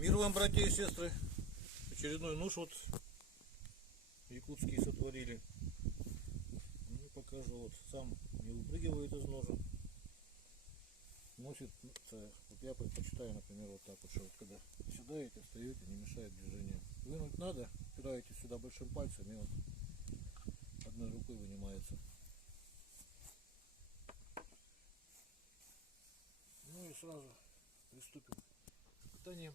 Мир вам, братья и сестры. Очередной нож вот якутские сотворили. Ну, покажу, вот сам не выпрыгивает из ножа. Носит, вот я предпочитаю, например, вот так вот, что вот когда седаете, встаете, не мешает движению. Вынуть надо, упираете сюда большим пальцем, и вот одной рукой вынимается. Ну и сразу приступим к катанию.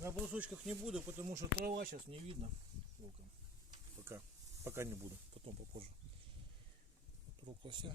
На брусочках не буду, потому что трава сейчас не видно толком. Пока не буду, потом попозже. Вот рук лося.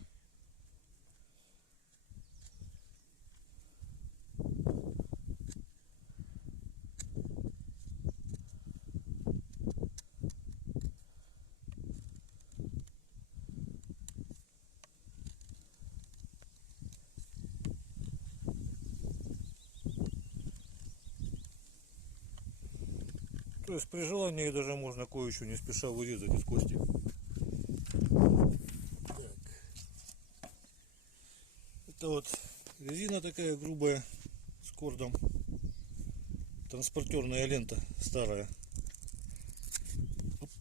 То есть при желании даже можно кое-что не спеша вырезать из кости. Так. Это вот резина такая грубая с кордом. Транспортерная лента старая. Оп.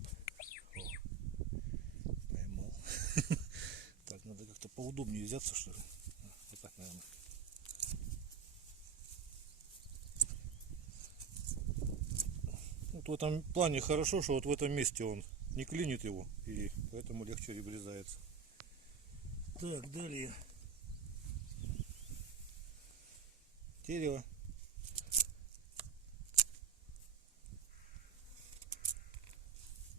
О, поймал. Так, надо как-то поудобнее взяться, что ли. Вот так, наверное. Вот в этом плане хорошо, что вот в этом месте он не клинит его, и поэтому легче обрезается. Так, далее. Дерево.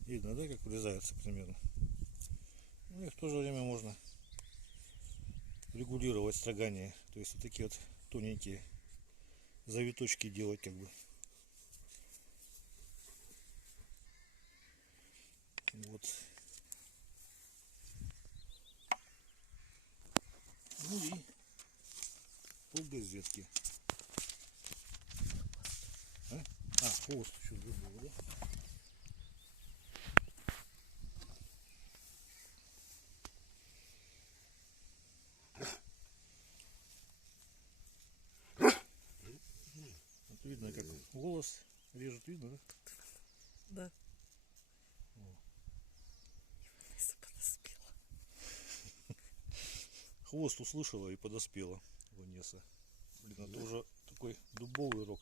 Видно, да, как врезается примерно. Ну и в то же время можно регулировать строгание. То есть вот такие вот тоненькие завиточки делать как бы. Вот. Ну и полгазетки. Хвост еще забыл, да? Вот видно, как волос режет, видно, да? Да. Хвост услышала и подоспела Ванесса. Блин, это уже такой дубовый рог.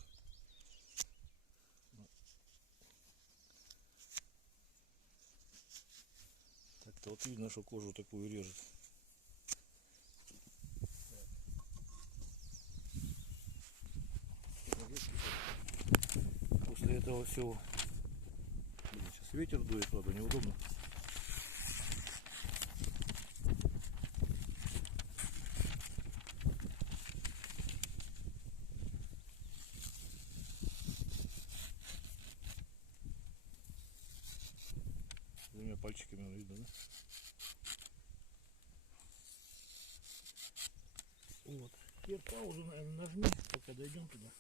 Так-то вот видно, что кожу такую режет. После этого всего. Блин, сейчас ветер дует, правда, неудобно. Двумя пальчиками видно, да? Вот. Теперь паузу, наверное, нажми, пока дойдем туда.